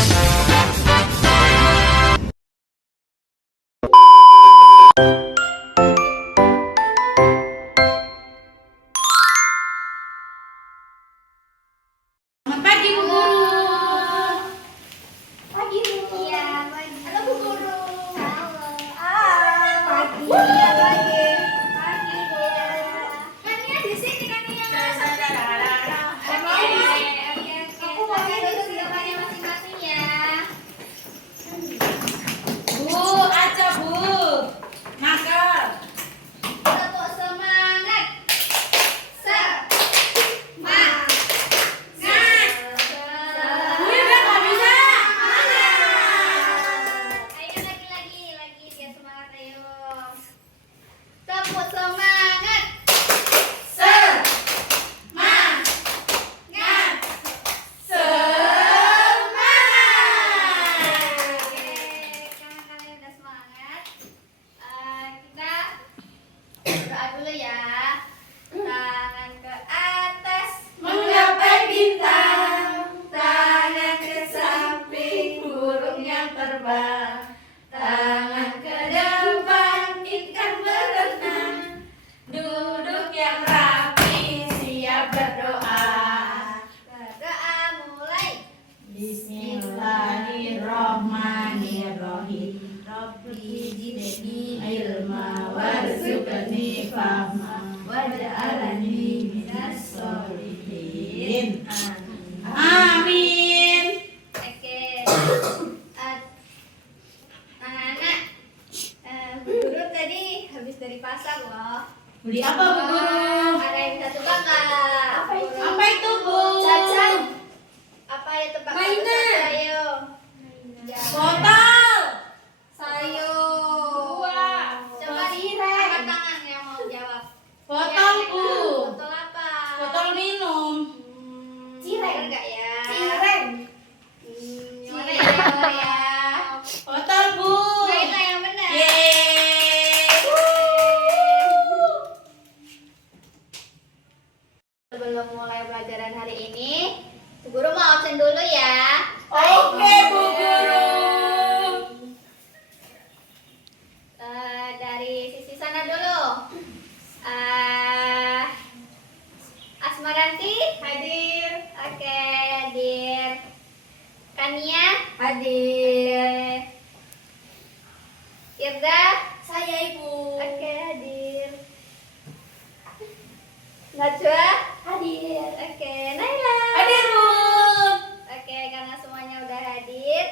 Selamat pagi Bu Guru. Pagi Bu. Iya, pagi. Halo Bu Guru. Halo. Pagi. Iya, pagi. Pagi Bu. Kania di sini Kania. Oke. Aku mau duduk di tempatnya masing-masing ya. Bu, aja Bu. Nakal. Tepuk semangat. Semangat. Bu, udah nggak bisa. Ayo lagi biar semangat ayo. Tepuk semangat. Semangat. Semangat. Oke, karena kalian udah semangat, kita berdoa dulu ya. Tangan ke atas, Menggapai bintang, tangan ke samping, burung yang terbang, tangan ke depan, ikan berenang, duduk yang rapi, siap berdoa. berdoa mulai. Bismillahirrahmanirrahim. Rabbi zidni ilma warzuqni fahma waj'alni minas sholihin. Amin. Oke, anak-anak, Bu Guru tadi habis dari pasar loh. Beli apa Bu Guru? Ada yang bisa tebak nggak? Apa itu Bu? Cacan. Apa ya tebak? Mainan. Ayo. Botol. Sayur. Coba angkat tangan yang mau jawab. Botol Bu. Botol apa? Botol minum. Cireng enggak ya? Cireng. Gimana ya? Botol Bu. Nah, itu yang benar. Yeay. Sebelum mulai pelajaran hari ini, Bu Guru mau absen dulu ya. Oke Bu Guru. Dari sisi sana dulu. Asmaranti hadir. Oke, hadir. Kania hadir. Irda, saya Ibu. Oke, hadir. Najwa hadir. Oke, Naila. Hadir Bu. Oke, karena semuanya udah hadir,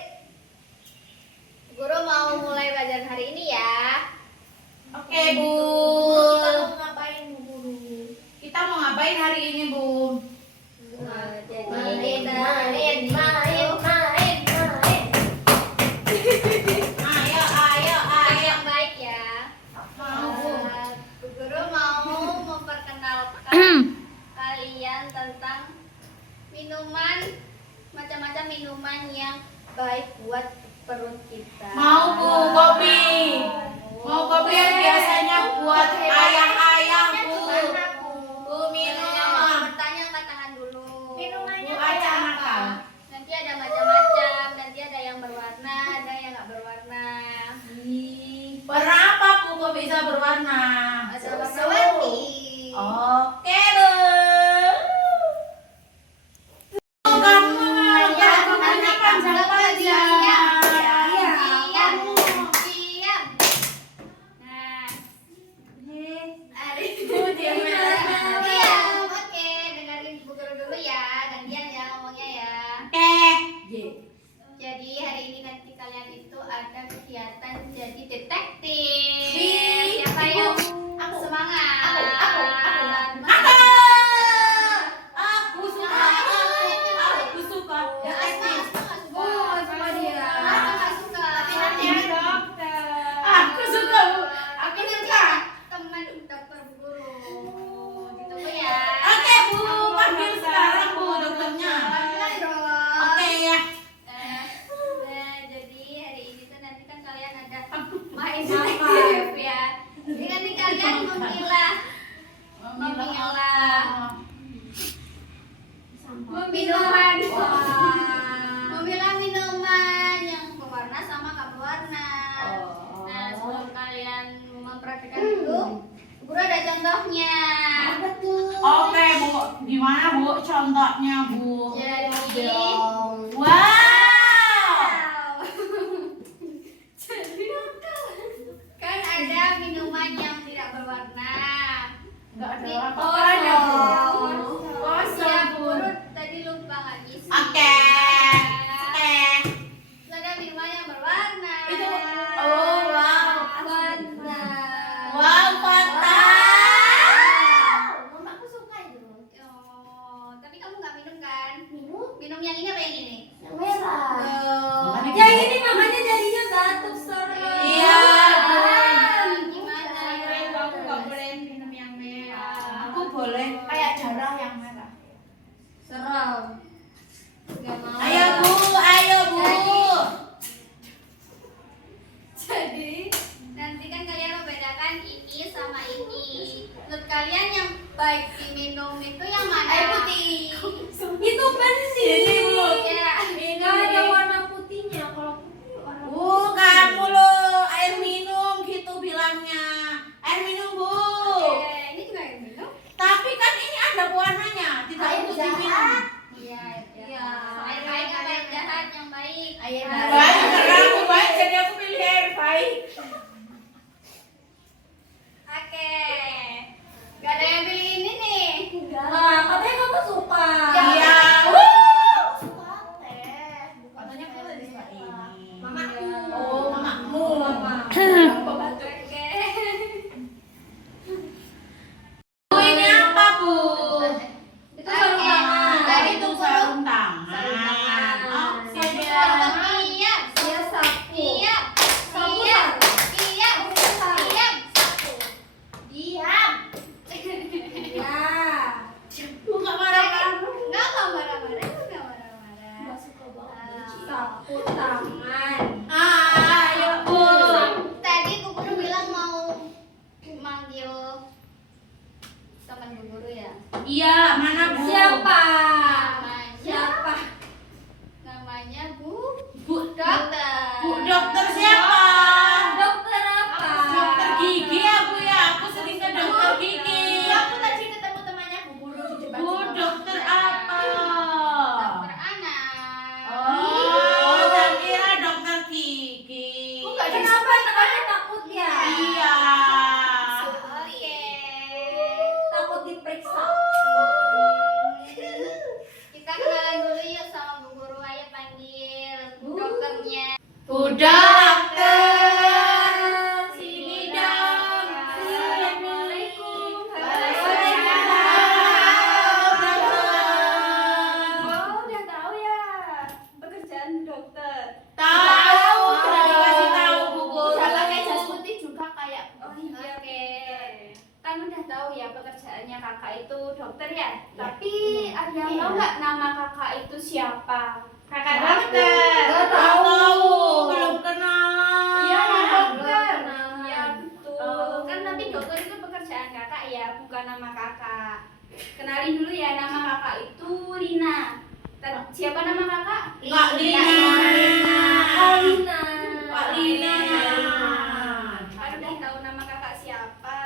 Guru mau mulai pelajaran hari ini ya. Oke Bu. Kita mau ngapain Bu Guru? Kita mau ngapain hari ini Bu? Jadi Main. Ayo. yang baik ya. Mau Bu. Bu Guru mau memperkenalkan kalian tentang minuman, macam-macam minuman yang baik buat perut kita. Mau Bu, kopi. Mau kopi yang biasanya buat ayah-ayah Bu. Bu minum. Bertanya angkat tangan dulu. Bu Aca nakal. Nanti ada macam-macam, nanti ada yang berwarna, ada yang nggak berwarna. Warna apa Bu kok bisa berwarna? Ada warna-warni. Oke Bu. Kamu jangan kebanyakan sama aja. Diam. Nah, Air Baik, karena aku baik jadi aku pilih air baik. Oke. Gak ada yang pilih ini nih. Nah, katanya kamu suka. Iya. Suka teh. Katanya aku lebih suka ini. Mamaku. Oh, mamamu. Oke. Ini apa, Bu? Itu sarung tangan. Dari Itu itu sarung tangan. Oh, Iya. Iya. Dia sapu. Iya. Sapu Iya. kan? Iya. Diam. Satu. Diam. Nah, Bu nggak marah kamu. Enggak marah-marah. Enggak marah-marah. sapu tangan. Ayo, Bu. Tadi Bu Guru bilang mau manggil teman Bu Guru ya. Iya, mana Bu? Siapa? Namanya, Siapa? namanya Bu Bu Dokter. Bu dokter siapa? Dokter apa? Dokter gigi ya, Bu ya. Aku sering ke dokter gigi. Aku tadi ketemu temannya Bu Guru di depan. Bu situ. dokter apa? Dokter anak. Oh, tak kira dokter gigi. Kok nggak Kenapa tekannya takut ya? Iya. Oke. Takut diperiksa. Kita kenalan dulu yuk sama Bu Guru. Ayo panggil Bu dokternya. Bu dokter, sini dong. Assalamualaikum. Oh, udah tahu ya pekerjaan dokter. Tahu, sudah dikasih tahu Bu Guru. Udah pakai jas putih juga kayak. Oh, iya. Oke. Kan udah tahu ya pekerjaannya kakak itu dokter ya. Tapi ada yang tahu nggak nama kakak itu siapa? Kakak dokter. Nggak Tahu, belum kenal. Iya, dokter. kenal. Iya, betul. Kan tapi dokter itu pekerjaan kakak ya, bukan nama kakak. Kenalin dulu ya, nama kakak itu Lina. Siapa nama kakak? Kak Lina. Oh, Lina. Kak Lina. Kan udah tahu nama kakak siapa.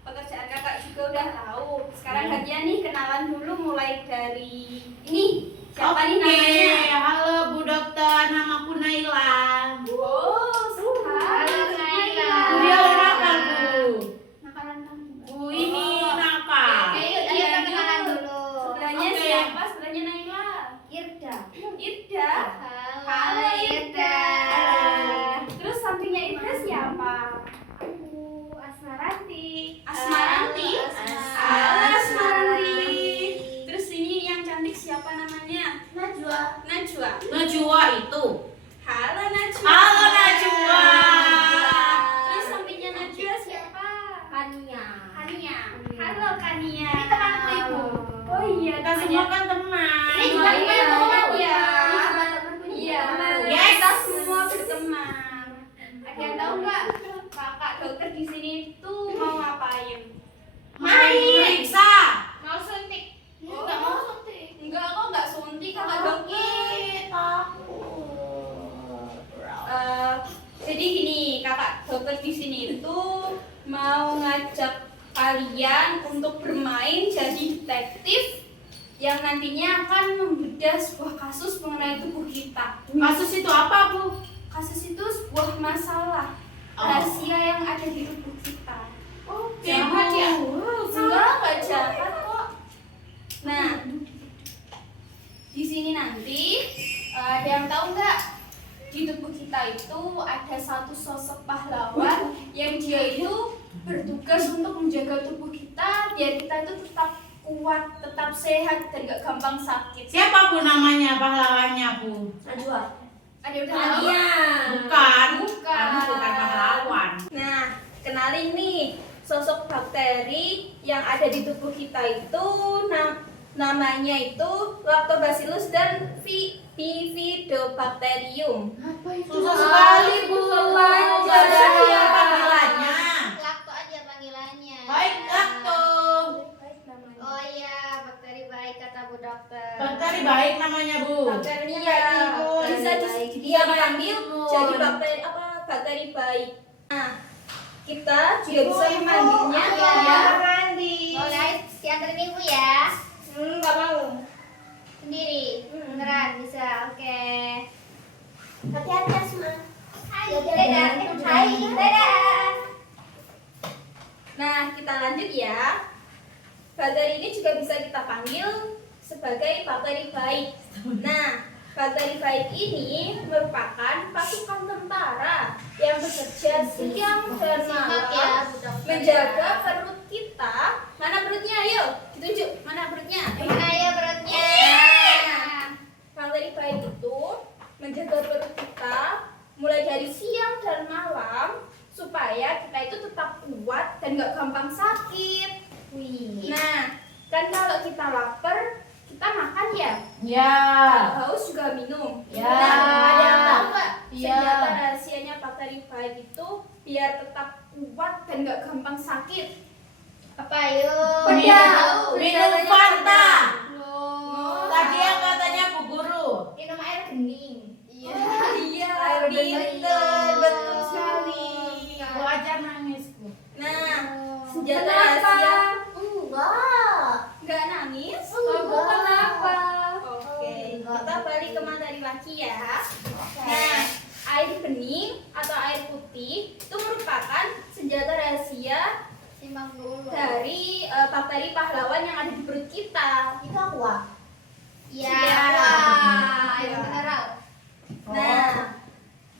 Pekerjaan kakak juga udah tahu. Sekarang gantian nih kenalan dulu mulai dari ini. Siapa nih namanya? Halo Bu dokter, namaku Naila. Oh, halo Naila. Dia nakal Bu. Nakalan kamu. Bu ini nakal. Oke, yuk kita kenalan dulu. Sebelahnya Oke. siapa? Sebelahnya Naila. Irda. Irda. Halo Irda. Terus sampingnya Irda siapa? Asmaranti. Asmaranti. Halo Asmaranti. Terus ini yang cantik siapa namanya? Najwa. Najwa. Najwa itu. Halo Najwa. Halo Najwa. Terus sampingnya Najwa siapa? Kania. Kania. Halo Kania. Ini temanku, Ibu. Oh iya, Kita semua kan teman. Ini juga Iya, teman ya. Ini cuma temanku juga. Iya, Yes. kita semua berteman. Ada yang tahu nggak kakak dokter di sini tuh mau ngapain? Periksa. Mau suntik. Oh. Nggak mau suntik. Enggak, kok nggak suntik kakak dokter. Jadi gini, kakak dokter di sini itu mau ngajak kalian untuk bermain jadi detektif yang nantinya akan membedah sebuah kasus mengenai tubuh kita. Kasus itu apa Bu? Kasus itu sebuah masalah Oh. rahasia yang ada di tubuh kita. Oke Jahat ya? Bu. Enggak jahat kok. Nah, di sini nanti ada yang tahu nggak di tubuh kita itu ada satu sosok pahlawan yang dia itu bertugas untuk menjaga tubuh kita biar kita itu tetap kuat, tetap sehat dan gak gampang sakit. Siapa Bu namanya pahlawannya Bu? Najwa. Ada yang udah tahu? Kania. Bukan. Bukan. Kamu bukan pahlawan. Nah, kenalin nih sosok bakteri yang ada di tubuh kita itu namanya itu Lactobacillus dan Bifidobacterium. Susah sekali Bu. Panjang. Siapa panggilannya? Lakto aja panggilannya. Baik Lakto. Oh iya, bakteri baik kata Bu Dokter. Bakteri baik namanya Bu. Bakterinya Iya, bisa baik. dia diambil Oh. jadi bakteri apa bakteri baik. Nah, kita juga bisa memanggilnya Iya. mandi. Oh guys, dianterin Ibu ya. Nggak mau. Sendiri. Beneran bisa. Oke. Hati-hati Asma. Dadah. Hai. Dadah. Nah, kita lanjut ya. Bakteri ini juga bisa kita panggil sebagai bakteri baik. Nah, bakteri baik ini merupakan pasukan tentara yang bekerja siang dan Simak ya, malam Bu Dokter. menjaga perut kita. Mana perutnya? Ayo, ditunjuk. Mana perutnya? Mana ya perutnya? Nah, bakteri baik itu menjaga perut kita mulai dari siang dan malam supaya kita itu tetap kuat dan nggak gampang sakit. Nah, kan kalau kita lapar, kita makan ya. Ya. Kalau haus juga minum. Ya. Nah, ada yang tahu nggak Ya. senjata rahasianya bakteri baik itu biar tetap kuat dan nggak gampang sakit? Apa yuk? Minum Fanta. Oh, Tadi yang katanya Bu Guru. Minum air bening. Iya. Iya, Air bening. pinter, betul sekali. Bu aja nangisku. Nah, senjata rahasia Enggak. nggak nangis? Enggak. Kenapa? Oke, Enggak. kita balik ke materi lagi ya. Nah, air bening atau air putih itu merupakan senjata rahasia Simak dulu. dari bakteri pahlawan yang ada di perut kita. Itu aqua. Iya. Iya. Wah, air mineral. Nah,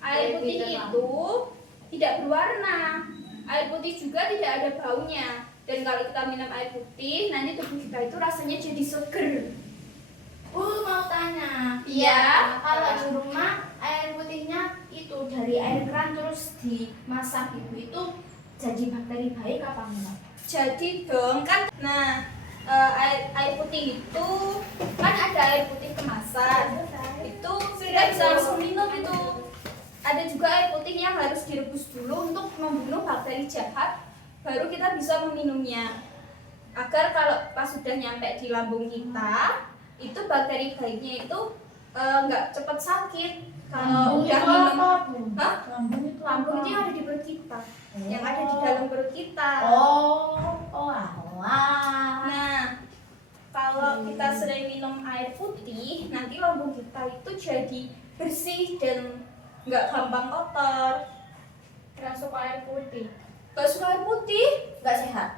air Air putih mineral. itu tidak berwarna. Air putih juga tidak ada baunya. Dan kalau kita minum air putih, nanti tubuh kita itu rasanya jadi seger. Mau tanya. Iya. Kalau di rumah air putihnya itu dari air keran terus dimasak gitu, itu jadi bakteri baik apa enggak? Jadi dong kan. Nah, air putih itu kan ada air putih kemasan. Itu kita bisa langsung minum itu. Ada juga air putih yang harus direbus dulu untuk membunuh bakteri jahat, baru kita bisa meminumnya. Agar kalau pas sudah nyampe di lambung kita, itu bakteri baiknya itu nggak cepat sakit. Kalau udah minum, hah? Lambung itu yang ada di perut kita, yang ada di dalam perut kita. Nah, kalau kita sering minum air putih, nanti lambung kita itu jadi bersih dan nggak gampang kotor. Nggak suka air putih. Gak suka air putih? Nggak sehat.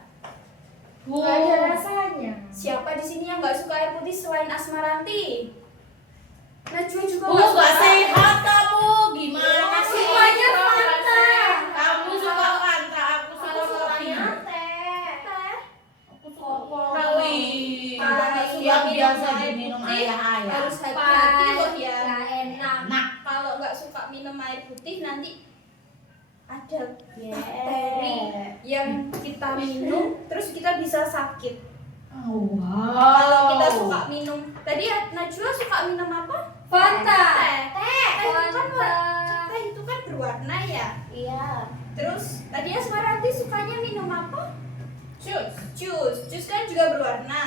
Nggak ada rasanya. Siapa di sini yang nggak suka air putih selain Asmaranti? Najwa juga Bu, nggak suka. gak sehat kamu. Gimana sih? Semuanya Fanta. Kamu suka Fanta, aku suka kopi. teh. Aku suka Kalau kopi. kalau nggak suka Yang minum biasa air diminum putih, ayah-ayah. harus hati-hati loh ya. Nggak enak. Nah, Kalau nggak suka minum air putih, nanti ada Yeah. bakteri yang kita minum terus kita bisa sakit. wow. Kalau kita suka minum, tadi Najwa suka minum apa? Fanta. Teh itu kan teh itu kan berwarna ya. Iya. Terus tadi Asmaranti sukanya minum apa? Jus kan juga berwarna.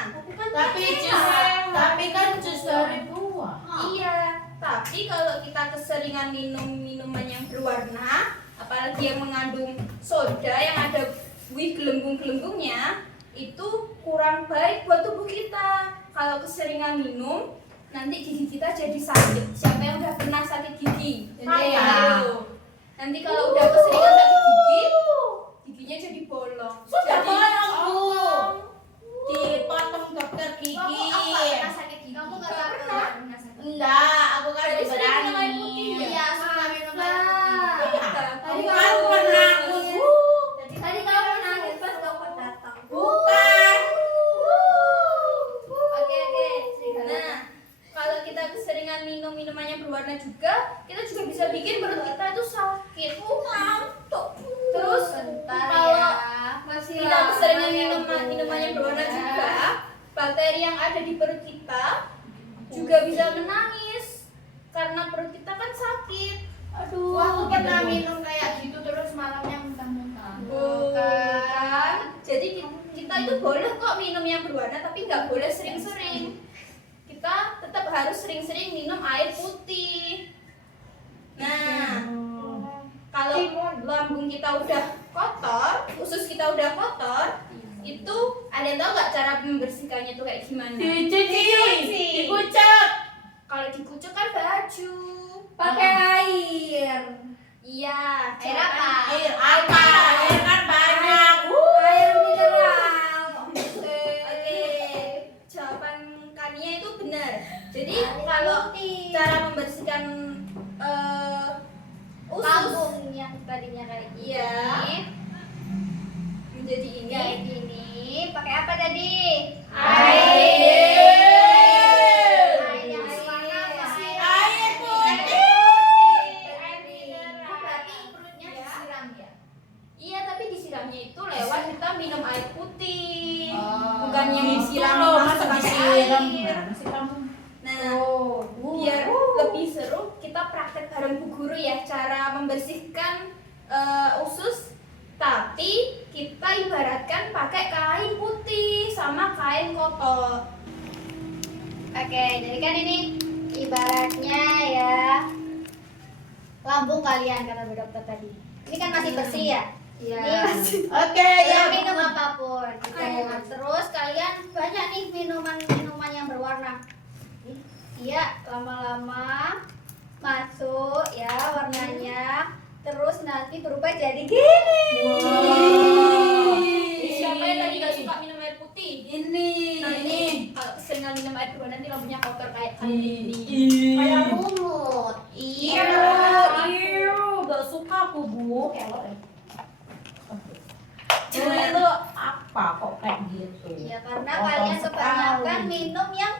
Tapi kan jus dari buah. Iya, tapi kalau kita keseringan minum minuman yang berwarna, apalagi yang mengandung soda yang ada buih gelembung-gelembungnya, itu kurang baik buat tubuh kita. Kalau keseringan minum, nanti gigi kita jadi sakit. Siapa yang udah pernah sakit gigi? Saya. Ayo. Nanti kalau udah keseringan sakit gigi, giginya jadi bolong. Sudah Jadi- bolong, Bu. Dipotong dokter gigi. sakit gigi? Kamu nggak pernah? Enggak, aku kan Jadi sering berani. minum air putih ya? Iya, suka minum air putih. Iya. Tadi Bukan kamu pernah nangis. aku. Tadi kamu nangis pas dokter datang. Bukan. Oke. Nah, kalau kita keseringan minum minuman yang berwarna juga, kita juga bisa bikin perut kita itu sakit. Ngantuk. Terus kalau kita keseringan minum minuman yang berwarna juga, bakteri yang ada di perut kita juga bisa menangis karena perut kita kan sakit. Aduh. Aku pernah minum kayak gitu terus malamnya muntah-muntah. Bukan. Jadi kita itu boleh kok minum yang berwarna, tapi nggak boleh sering-sering. Kita tetap harus sering-sering minum air putih. Nah, kalau lambung kita udah kotor, usus kita udah kotor, itu ada yang tahu nggak cara membersihkannya tuh kayak gimana? Dicuci. Dikucek. Kalau dikucek kan baju. Pakai Iya. Air apa? Air apa? Air kan banyak. Air mineral. Oke. Jawaban Kania itu benar. Jadi kalau cara membersihkan usus Lambung yang tadinya kayak gini. Iya. Menjadi ini. Kayak gini. Pakai apa tadi? Air. Air yang warna apa? Air putih. Air mineral. Berarti perutnya disiram ya? Iya, tapi disiramnya itu lewat kita minum air putih. Oh. Bukan yang disiram Loh, langsung masa pakai disiram? air. Gimana sih kamu? Nah, biar lebih seru kita praktek bareng Bu Guru ya cara membersihkan usus, tapi kita ibaratkan pakai kain putih sama kain kotor. Oke, jadi kan ini ibaratnya ya lambung kalian kata Bu Dokter tadi. Ini kan masih bersih ya? Iya. Ini masih Oke, ya ya. minum apapun. Terus kalian banyak nih minuman yang berwarna. Iya, lama-lama masuk ya warnanya. Terus nanti berubah jadi gini. Siapa yang tadi gak suka minum air putih? Ini. Nah, ini kalau keseringan minum air berwarna nanti lampunya kotor kayak Ih. ini. Kayak mulut. Iya. Gak suka aku, Bu. Cuma Itu apa kok kayak gitu? Ya karena Kotor kalian kebanyakan sekali. minum yang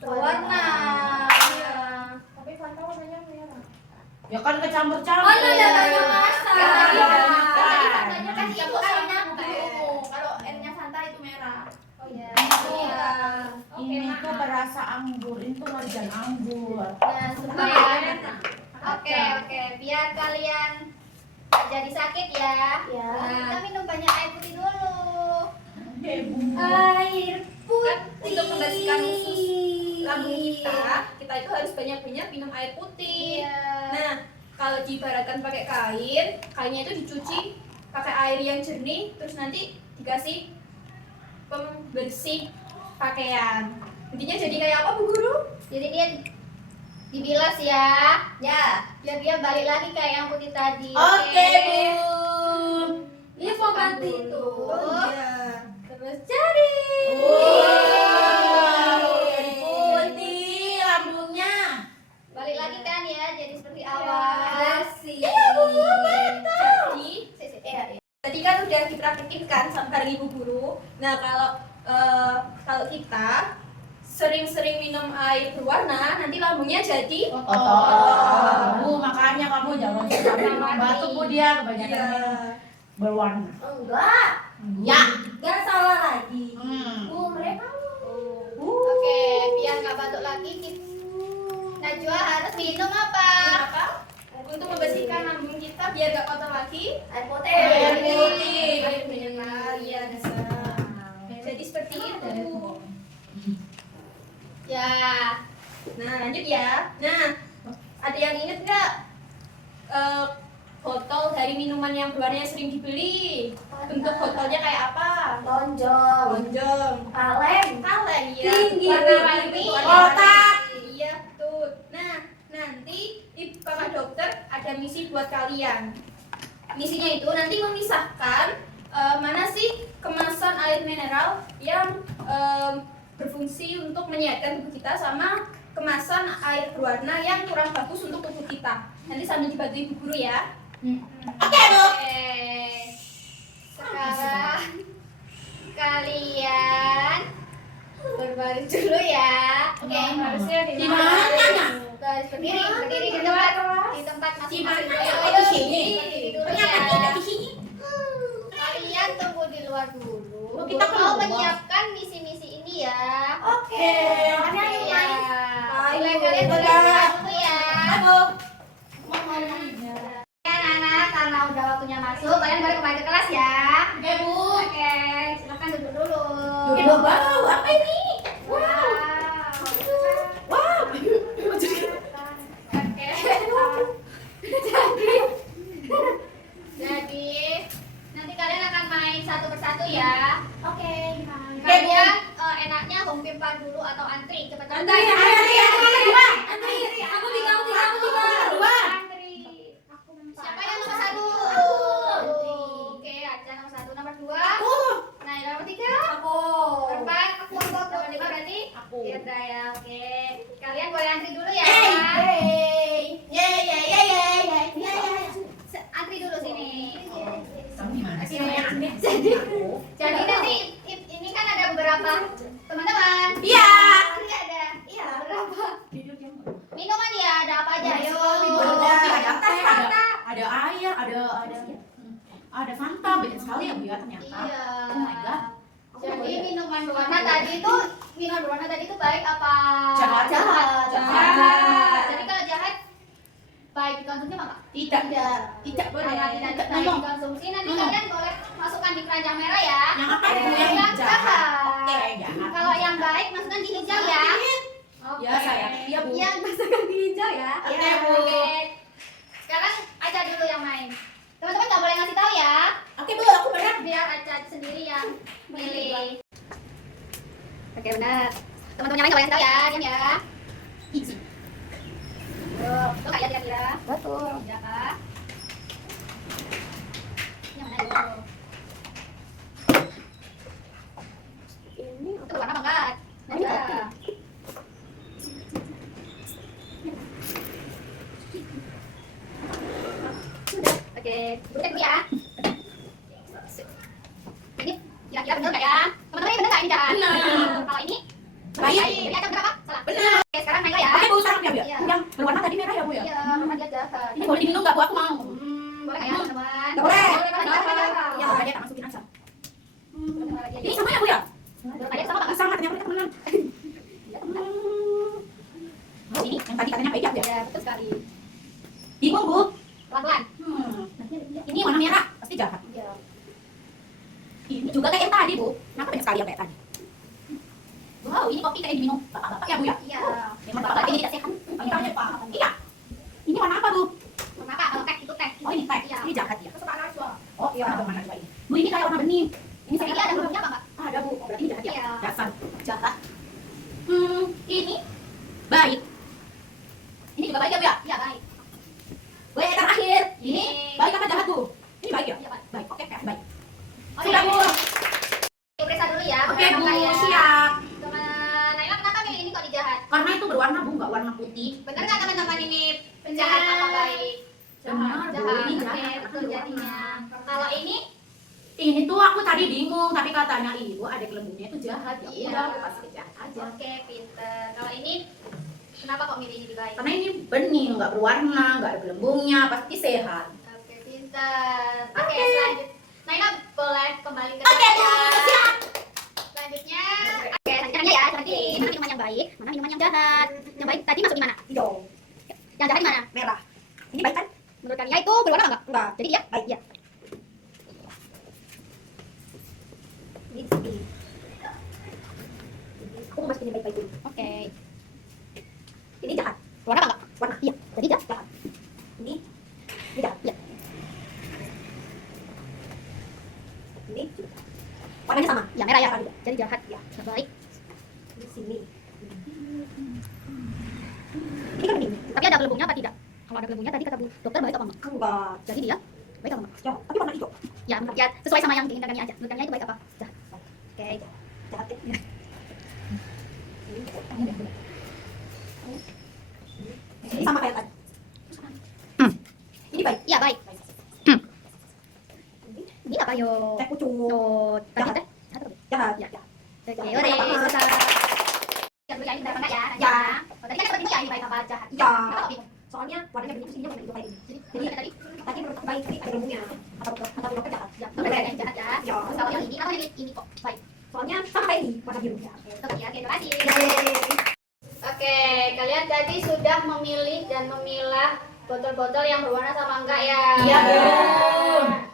berwarna. Iya. Tapi Fanta warnanya merah. Ya kan kecampur-campur. Oh, iya, tanya masak. Iya. Tanya kan Itu itu airnya sama apa? Bu. Kalau airnya Fanta itu merah. Oh iya. Iya. Ini tuh berasa anggur, itu marjan anggur. Nah, supaya Oke, biar kalian gak jadi sakit ya. Ya. Nah, kita minum banyak air putih dulu. Oke, Bu. Air Kan untuk membersihkan usus lambung kita itu harus banyak-banyak minum air putih. Iya. Nah, kalau diibaratkan pakai kain, kainnya itu dicuci pakai air yang jernih, terus nanti dikasih pembersih pakaian. Intinya jadi kayak apa, Bu Guru? Jadi dia dibilas ya. Ya, biar dia balik lagi kayak yang putih tadi. Oke, Bu. Ini pembantu itu. Iya. Terus jadi. Wow, jadi putih lambungnya. Balik lagi kan ya, jadi seperti awal. Tadi kan udah dipraktekin kan sama bareng Ibu Guru. Nah, kalau kita sering-sering minum air berwarna, nanti lambungnya jadi Kotor. Bu, makanya kamu jangan suka minum batuk, Bu, dia kebanyakan berwarna. Enggak. Ya. Enggak salah lagi. mereka. Oke, biar nggak batuk lagi, Najwa harus minum apa? Kenapa? Untuk membersihkan lambung kita biar gak kotor lagi. Air putih. Air putih, air mineral, iya bisa. Jadi seperti itu. Ya. Nah, lanjut ya. Nah, ada yang inget nggak botol dari minuman yang berwarna yang sering dibeli? Bentuk botolnya kayak apa? Lonjong. Lonjong. Kaleng. Kaleng ya. Tinggi, Warna-warni. tinggi. Kotak. Iya, betul. Nah, nanti di Bapak Dokter ada misi buat kalian. Misinya itu nanti memisahkan mana sih kemasan air mineral yang berfungsi untuk menyehatkan tubuh kita sama kemasan air berwarna yang kurang bagus untuk tubuh kita. Nanti sambil dibantu Ibu Guru ya. Oke, Bu. Oke. Sekarang kalian berbaris dulu ya. Oke, harusnya di Di mana? Baris berdiri di tempat Di masing-masing. mana? Ayo, Oh, di sini. berdiri dulu Ternyata ya. tidak di sini. Kalian tunggu di luar dulu. Oh, kita mau keluar. menyiapkan misi-misi ini ya. Oke. Iya. Ayo. Mulai kalian boleh Dadah. keluar dulu ya. Ayo. Ya, anak-anak, karena udah waktunya masuk, kalian boleh kembali ke kelas ya. Oke, Bu. Oke, silakan duduk dulu. Duduk. Wow, apa ini? Wow. Wow. Oke. Jadi nanti kalian akan main satu persatu ya. Oke. Kalian enaknya home pimpa dulu atau antri? Cepat-cepat. Antri. sekali ya Bu ya ternyata. Iya. Oh my god. Jadi minuman berwarna tadi itu baik apa Jahat. Jahat. Jadi kalau jahat baik dikonsumsi apa enggak? Tidak. Tidak boleh. Tidak Tidak baik ngomong. dikonsumsi. Nanti Ngomong. kalian boleh masukkan di keranjang merah ya. Yang apa Bu yang Yang jahat. Oke, yang jahat. Kalau yang baik masukkan di hijau ya. Oke. Ya, sayang. Iya, Bu. Yang masukkan di hijau ya. Oke, Iya, Bu. oke. Sekarang Aca dulu yang main. Teman-teman nggak boleh ngasih tahu ya. Oke Bu, aku benar. Biar Aca sendiri yang milih. Oke, benar. Teman-teman yang lain nggak boleh ngasih tahu ya, diam ya. Easy. Betul nggak ya kira-kira? Betul. Ya kak. Yang mana itu? Ini itu warna apa enggak? Ada. Oke, bukan ya. Ini kira-kira benar nggak ya? Teman-teman ini benar nggak ini Jan? Benar. Kalau ini Baik. Jadi Aca benar apa? Salah. Benar. Oke, sekarang main ya. Oke Bu, sekarang ya Bu ya. Iya. Yang berwarna tadi merah ya Bu ya. Iya, rumah dia jahat. Ini boleh diminum nggak Bu? Aku mau. Boleh nggak ya teman-teman? Nggak boleh. Boleh. Ya, dia tak masukin aja. Ini Ini sama ya Bu ya? ada sama nggak? Sama, ternyata temenan. Oh, ini yang tadi katanya baik ya Bu ya? Ya, betul sekali. Bingung Bu. Pelan-pelan. Ini warna merah, pasti jahat. Iya. Ini juga kayak yang tadi Bu. Kenapa banyak sekali yang kayak tadi? Wow, ini kopi kayak diminum bapak-bapak ya Bu ya? Iya. Memang bapak ini tidak sehat. Pagi-pagi Pak. Iya. Ini warna apa Bu? Warna apa? Kalau teh itu teh. Oh ini teh. Iya. Ini jahat ya. Kesukaan Najwa. Oh iya, ada warna dua ini. Bu ini kayak warna bening. Ini saya Ini ada hurufnya apa enggak? ada Bu. Oh, berarti ini jahat ya? Iya. Dasar jahat. Ini baik. Ini juga baik ya Bu ya? Iya, baik. Bu yang terakhir. Ini Ini baik apa jahat Bu? Ini baik ya? Iya, baik. Baik. Oke, baik. Oh, Sudah iya. Bu. Periksa dulu ya. Oke benar Bu, apa ya. siap. Teman Naila kenapa milih ini kok dijahat? Karena itu berwarna Bu, nggak warna putih. Benar nggak teman-teman ini penjahat apa baik? Benar, Bu. Jahat. Ini Oke, jahat. betul jadinya. Kalau ini Ini tuh aku tadi bingung, tapi katanya ibu ada gelembungnya itu jahat. Ya Iya. udah, aku pasti jahat aja. oke, pinter. Kalau ini kenapa kok milih ini lebih baik? Karena ini bening, nggak berwarna, nggak ada gelembungnya, pasti sehat. Oke, pinter. Oke, Oke. selanjutnya Naila boleh kembali ke Oke, kelas Bu, ya. siap. Selanjutnya, oke, selanjutnya ya. Selanjutnya mana minuman yang baik, mana minuman yang jahat. Yang baik tadi masuk di mana? Hijau, Yang jahat di mana? merah. Ini baik kan? Menurut kalian itu berwarna apa enggak? Enggak. Jadi dia Baik. Iya. Ini. Aku mau masukin yang baik-baik dulu. Oke. Ini jahat. Warna apa enggak? Warna. Iya. Jadi dia Jahat. Ini jahat. Iya. Ini juga. Warnanya sama. Ya merah ya. Merah juga. Jadi jahat. Ya. Yang baik. Di sini. Ini kan bening. Tapi ada gelembungnya apa tidak? Kalau ada gelembungnya tadi kata Bu dokter baik apa enggak? Enggak. Jadi dia baik apa enggak? Jahat. Tapi warna hijau. Ya, ya sesuai sama yang diinginkan kalian aja. Menurut kalian itu baik apa? Jahat. Oke. Jahat ya. Ini sama kayak tadi. Ini baik. Iya baik. Ini Ini apa yo? teh pucuk. Oh, tadi Jahat. teh. Jahat apa? Jahat. Ya. Jahat. Oke, Ya, udah. apa-apa. Selesai. Ya, dulu ya ini benar apa enggak ya? Ya. Oh, tadi kan seperti ini ya, ini baik apa jahat? Ya. Kenapa kok bingung? Soalnya warnanya bening terus ini warna hijau kayak ini. Jadi tadi Tadi menurut aku baik, tapi ada gelembungnya. Atau dokter jahat. ya, menurut kalian jahat ya. Ya. Terus kalau yang ini apa yang ini kok baik? Soalnya sama kayak ini, warna biru. Oke, betul ya. Oke, terima kasih. Yeay. Oke, kalian tadi sudah memilih dan memilah botol-botol yang berwarna sama enggak ya? Iya, Bu.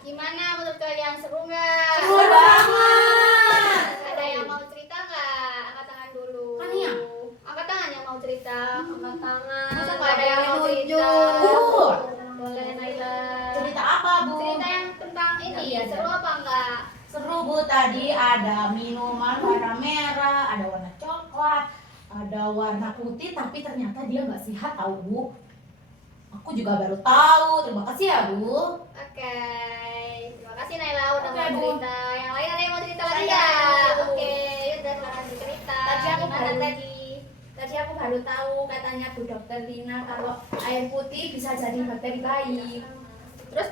Gimana menurut kalian, seru nggak? Seru banget. Ada yang mau cerita nggak? Angkat tangan dulu. Kan iya. Angkat tangan yang mau cerita. Angkat tangan. Masa Nggak ada yang mau cerita? Boleh Naila. Cerita apa, Bu? Cerita yang tentang ini ya, seru apa enggak? Seru, Bu. Tadi ada minuman warna merah, ada warna coklat, ada warna putih, tapi ternyata dia nggak sehat, tahu, Bu. Aku juga baru tahu. Terima kasih ya, Bu. Oke, terima kasih Naila udah Oke, mau Bu. cerita. Yang lain ada yang mau cerita lagi Saya, nggak? Bu. Oke, udah silakan cerita. Tadi aku Gimana baru- tadi? Tadi aku baru tahu katanya Bu Dokter Lina kalau air putih bisa jadi bakteri baik, Terus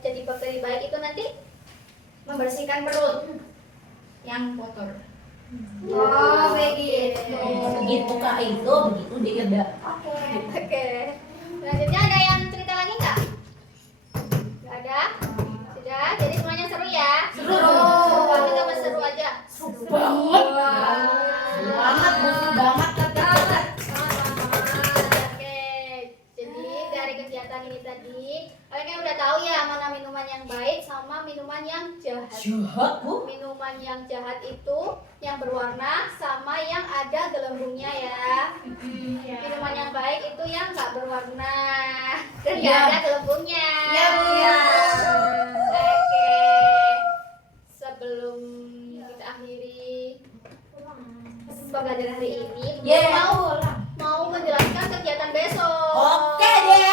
jadi bakteri baik itu nanti? membersihkan perut yang kotor. Oh, begitu. Begitu Kak itu, begitu dia udah. Oke. Selanjutnya ada yang cerita lagi nggak? Nggak ada? Sudah. Jadi semuanya seru ya? kegiatan ini tadi, kalian kan udah tahu ya mana minuman yang baik sama minuman yang jahat. Jahat, Bu. Minuman yang jahat itu yang berwarna sama yang ada gelembungnya ya. Minuman yang baik itu yang nggak berwarna dan nggak Iya. ada gelembungnya. Iya, Bu. Oke. Sebelum kita akhiri pembelajaran hari ini, Ya, mau menjelaskan kegiatan besok. Oke deh.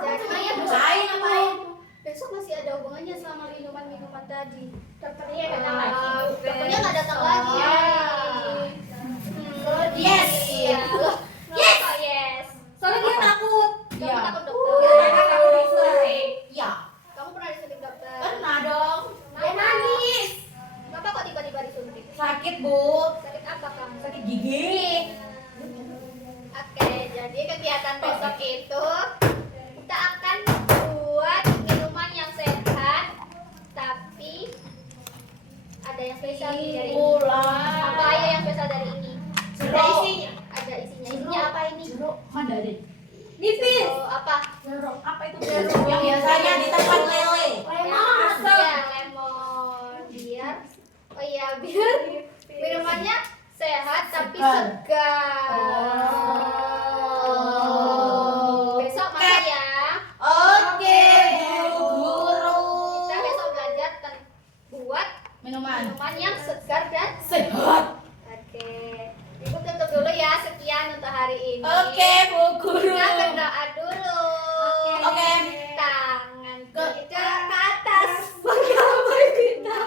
Jadi Ngapain, ngapain? besok masih ada hubungannya sama minuman-minuman tadi. Dokternya datang lagi. Dokternya nggak datang lagi. Yes. Iya. Loh, Yes. kenapa yes? Soalnya dia takut. Kamu Iya. takut dokter? Iya. Kamu pernah disuntik dokter? Pernah dong. Dia Kenapa? nangis. Kenapa kok tiba-tiba disuntik? Sakit, Bu. Sakit apa kamu? Sakit gigi. Oke, jadi kegiatan besok itu kita akan buat minuman yang sehat, tapi ada yang spesial nih dari ini. Pulang. Apa aja yang spesial dari ini? Ada isinya. Ada isinya. Isinya apa ini? Jeruk Mandarin. Nipis. Apa? Jeruk apa itu jeruk? Yang biasanya di tempat lele. Ya, lemon. Biar, oh iya, biar minumannya sehat tapi segar. Besok makan ya. Oke, Bu Guru. Kita besok belajar buat Minuman minuman yang segar dan sehat. oke. Ibu tutup dulu ya. Sekian untuk hari ini. Oke, Bu Guru. Kita berdoa dulu. Oke. Tangan Ke atas. Bagaimana kita?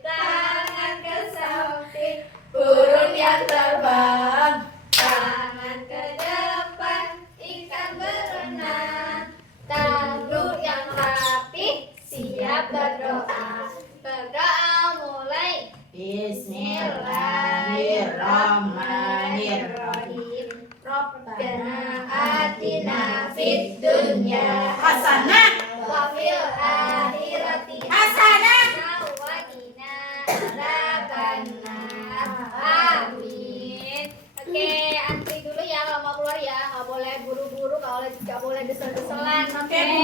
Tangan ke samping. burung yang terbang. Tangan ke depan. Ikan berenang. Tanduk yang rapi. Siap berdoa. Berdoa mulai. Bismillahirrahmanirrahim. Rabbana atina fid dunya Hasanah. wa fil akhirati Hasanah. wa qina adzabannar. Amin. Oke, antri dulu ya kalau mau keluar ya, nggak boleh buru-buru, nggak boleh desel-deselan. Oke, Bu.